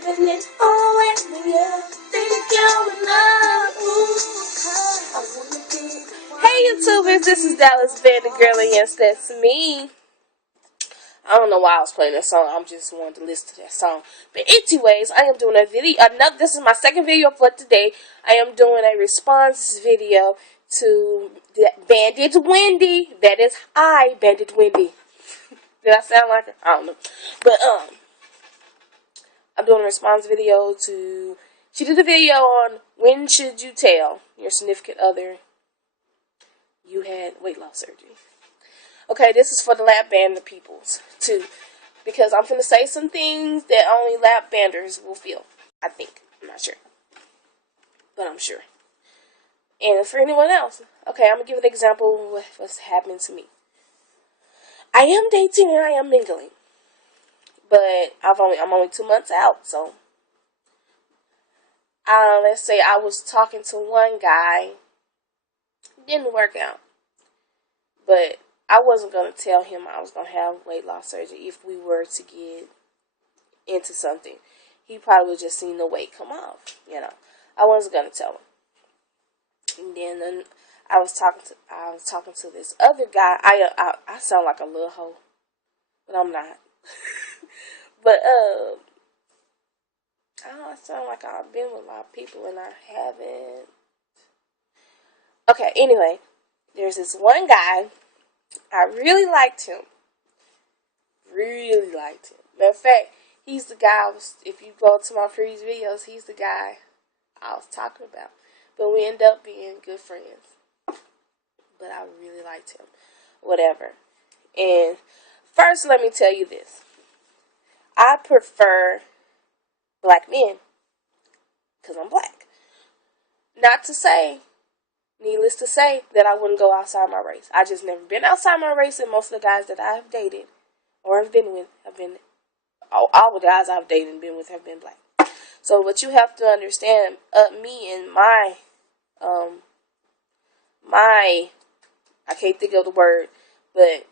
giving it away to you. Think you're in love. Ooh, I wanna be. Hey YouTubers, this is Dallas Vandy Girl, and yes, that's me. I don't know why I was playing that song. I'm just wanting to listen to that song. But anyways, I am doing a video. This is my second video for today. I am doing a response video to Bandit Wendy. That is Bandit Wendy. Did I sound like her? I don't know. But I'm doing a response video to. She did a video on when should you tell your significant other you had weight loss surgery. Okay, this is for the lap bander peoples, too. Because I'm going to say some things that only lap banders will feel. I think. I'm not sure. But I'm sure. And for anyone else. Okay, I'm going to give an example of what's happening to me. I am dating and I am mingling. But I'm only 2 months out, so. Let's say I was talking to one guy. Didn't work out. But I wasn't going to tell him I was going to have weight loss surgery if we were to get into something. He probably would just seen the weight come off, you know. I wasn't going to tell him. And then I was talking to this other guy. I sound like a little hoe, but I'm not. But I sound like I've been with a lot of people and I haven't. Okay, anyway, there's this one guy. I really liked him. Really liked him. Matter of fact, he's the guy if you go to my previous videos, he's the guy I was talking about. But we ended up being good friends. But I really liked him. Whatever. And first, let me tell you this. I prefer black men. Because I'm black. Not to say, needless to say, that I wouldn't go outside my race. I just never been outside my race, and most of the guys that I have dated or have been with have been, all the guys I've dated and been with have been black. So what you have to understand, me and my, I can't think of the word, but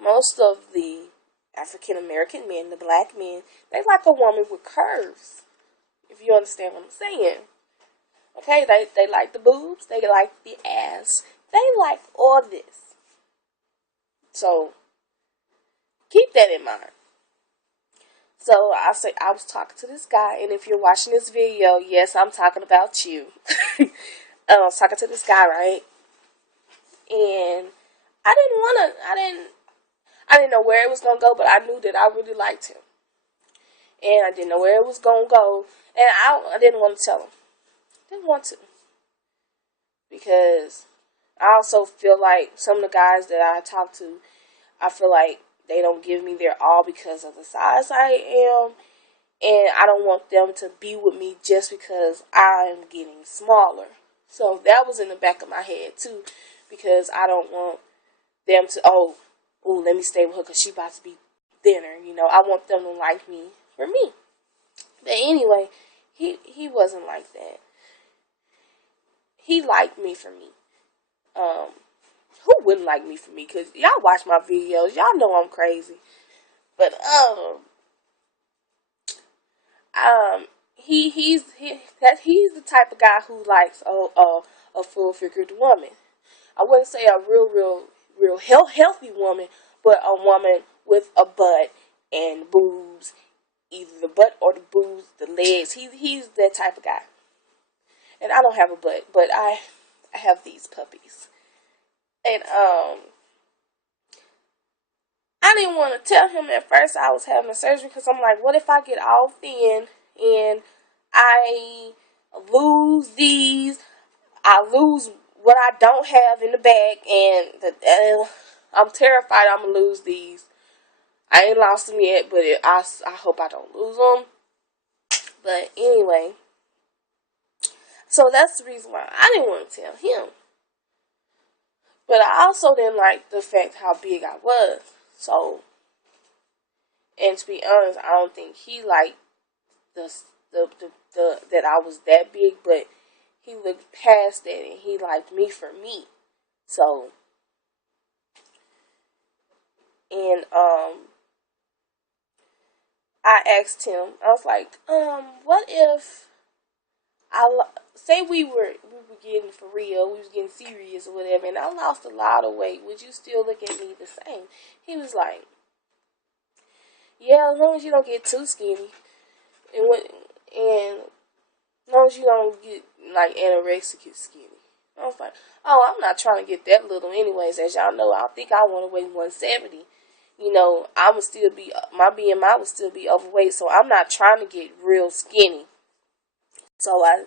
most of the African American men, the black men, they like a woman with curves. If you understand what I'm saying. Okay, they like the boobs, they like the ass, they like all this. So, keep that in mind. So, I was talking to this guy, and if you're watching this video, yes, I'm talking about you. I was talking to this guy, right? And I didn't know where it was going to go, but I knew that I really liked him. And I didn't know where it was going to go, and I didn't want to tell him. Didn't want to, because I also feel like some of the guys that I talk to, I feel like they don't give me their all because of the size I am, and I don't want them to be with me just because I'm getting smaller. So that was in the back of my head too, because I don't want them to, oh, let me stay with her because she about to be thinner, you know. I want them to like me for me. But anyway, he wasn't like that. He liked me for me. Who wouldn't like me for me? Because y'all watch my videos. Y'all know I'm crazy. But, he's the type of guy who likes a full-figured woman. I wouldn't say a real healthy woman, but a woman with a butt and boobs. Either the butt or the boobs, the legs. He's that type of guy. And I don't have a butt, but I have these puppies. And I didn't want to tell him at first I was having a surgery, because I'm like, what if I get all thin and I lose these? I lose what I don't have in the back, and I'm terrified I'm going to lose these. I ain't lost them yet, but I hope I don't lose them. But anyway. So that's the reason why I didn't want to tell him. But I also didn't like the fact how big I was. So, and to be honest, I don't think he liked that I was that big, but he looked past that and he liked me for me. So, and I asked him, I was like, what if say we were getting for real, we was getting serious or whatever, and I lost a lot of weight, would you still look at me the same? He was like, yeah, as long as you don't get too skinny, and as long as you don't get like anorexic skinny. I was like, oh, I'm not trying to get that little anyways. As y'all know, I think I want to weigh 170. You know, I would still be, my BMI would still be overweight, so I'm not trying to get real skinny. So I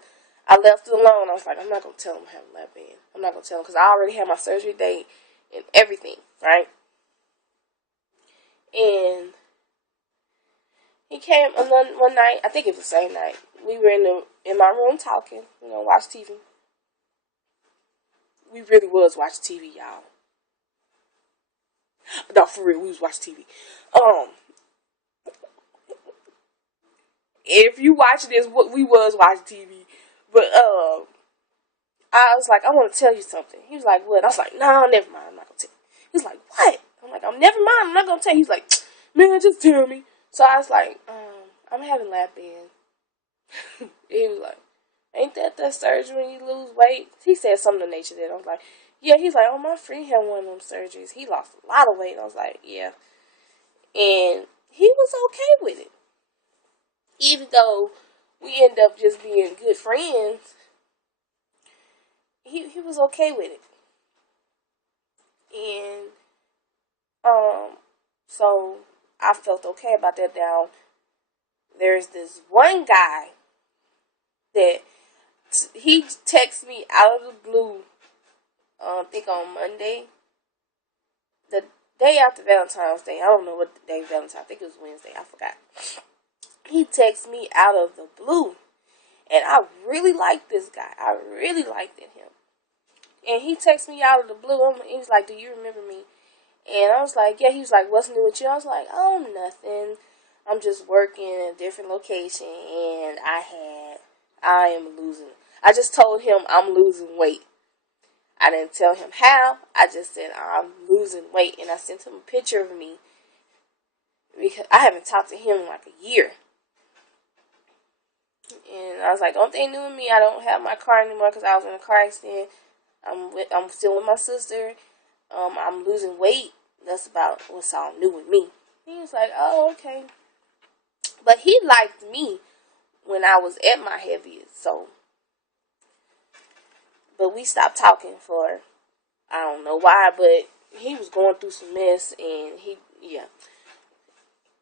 left it alone. I was like, I'm not going to tell him I have a lap band. I'm not going to tell him because I already had my surgery date and everything, right? And he came one night, I think it was the same night. We were in my room talking, watch TV. We really was watching TV, y'all. No, for real, we was watching TV. If you watching this, we was watching TV. But I was like, I want to tell you something. He was like, what? I was like, no, never mind. I'm not gonna tell you. He's like, what? I'm like, never mind. I'm not gonna tell you. He's like, man, just tell me. So I was like, I'm having lap band. He was like, ain't that the surgery when you lose weight? He said something to nature that. I was like, yeah. He's like, oh, my friend had one of them surgeries. He lost a lot of weight. I was like, yeah. And he was okay with it. Even though we end up just being good friends, he was okay with it. And so I felt okay about that. Now there's this one guy that he texted me out of the blue. I think on Monday, the day after Valentine's Day. I don't know what the day Valentine's. I think it was Wednesday. I forgot. He texted me out of the blue, and I really liked this guy. I really liked him. And he texted me out of the blue. He was like, do you remember me? And I was like, yeah. He was like, what's new with you? I was like, oh, nothing. I'm just working in a different location, and I am losing. I just told him I'm losing weight. I didn't tell him how. I just said I'm losing weight, and I sent him a picture of me because I haven't talked to him in like a year. And I was like, don't they knew me? I don't have my car anymore because I was in a car accident. I'm still with my sister. I'm losing weight. That's about what's all new with me. He was like, oh, okay. But he liked me when I was at my heaviest. So, but we stopped talking for, I don't know why, but he was going through some mess, and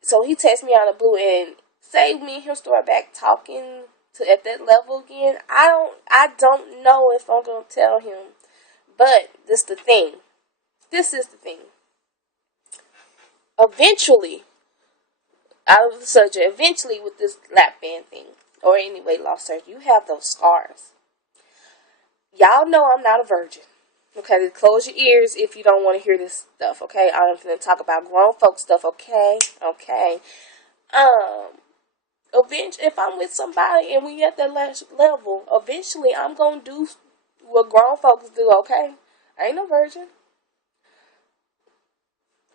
So he texted me out of the blue, and say me and him start back talking at that level again. I don't know if I'm gonna tell him. But this is the thing. Eventually, out of the surgery, eventually with this lap band thing, or any weight loss surgery, you have those scars. Y'all know I'm not a virgin. Okay, close your ears if you don't want to hear this stuff, okay? I'm going to talk about grown folk stuff, okay? Okay. Eventually, if I'm with somebody and we at that last level, eventually I'm going to do what grown folks do, okay? I ain't no virgin.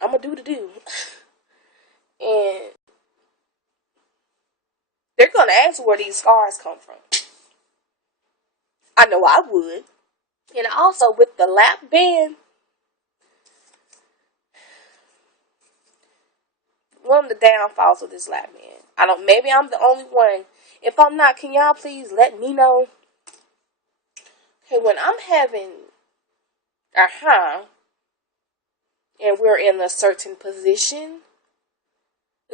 I'm going to do the do. And they're going to ask where these scars come from. I know I would. And also with the lap band, one of the downfalls of this lap band. Maybe I'm the only one. If I'm not, can y'all please let me know? Okay, when I'm having and we're in a certain position,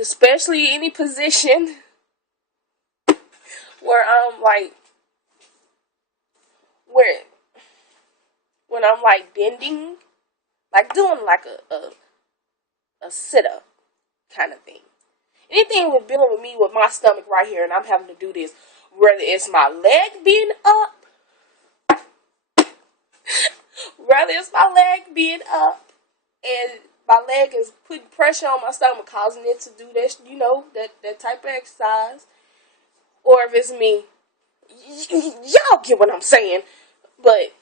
especially any position where I'm like, when I'm like bending, like doing like a sit-up kind of thing. Anything with dealing with me with my stomach right here, and I'm having to do this, whether it's my leg being up, and my leg is putting pressure on my stomach, causing it to do that, that type of exercise, or if it's me, y'all get what I'm saying. But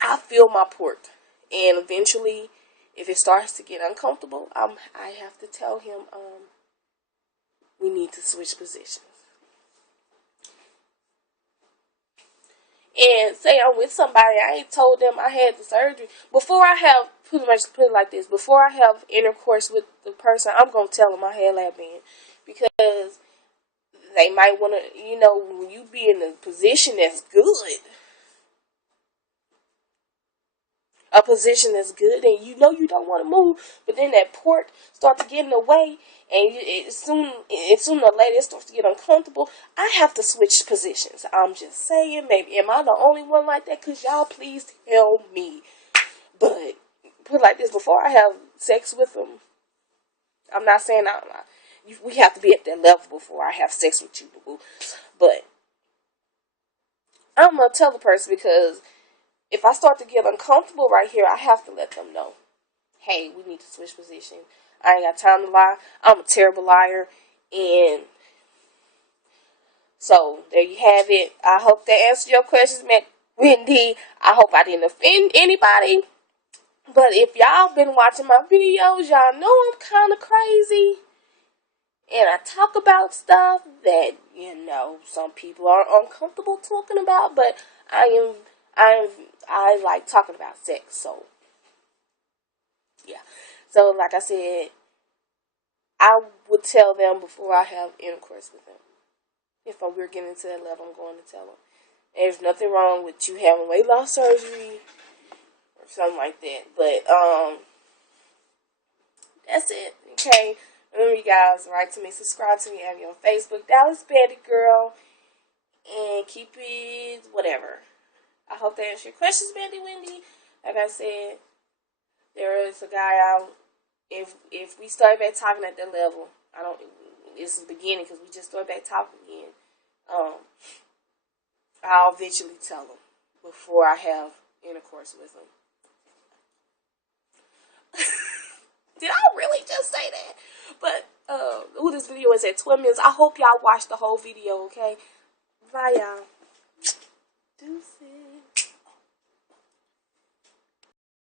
I feel my port, and eventually, if it starts to get uncomfortable, I have to tell him, need to switch positions. And say I'm with somebody, I ain't told them I had the surgery. Before I have, pretty much put it like this, before I have intercourse with the person, I'm going to tell them I had lab band. Because they might want to, you know, when you be in a position that's good, and you know you don't want to move, but then that port starts to get in the way, and sooner or later it starts to get uncomfortable. I have to switch positions. I'm just saying, maybe am I the only one like that? Cause y'all please tell me. But put it like this: before I have sex with them, I'm not saying we have to be at that level before I have sex with you, boo. But I'm gonna tell the person, because if I start to get uncomfortable right here, I have to let them know, hey, we need to switch position. I ain't got time to lie. I'm a terrible liar. And so there you have it. I hope that answered your questions, Wendy. I hope I didn't offend anybody. But if y'all been watching my videos, y'all know I'm kind of crazy. And I talk about stuff that, you know, some people are uncomfortable talking about. But I like talking about sex, so yeah. So like I said, I would tell them before I have intercourse with them. If we're getting to that level, I'm going to tell them. There's nothing wrong with you having weight loss surgery or something like that. But that's it. Okay. Remember, you guys, write to me, subscribe to me, have me on Facebook, Dallas Bandit Girl, and keep it whatever. I hope that answers your questions, Wendy. Like I said, there is a guy out. If we start back talking at that level, this is the beginning because we just started back talking again. I'll eventually tell him before I have intercourse with him. Did I really just say that? But this video is at 12 minutes. I hope y'all watch the whole video. Okay, bye y'all. Deuces.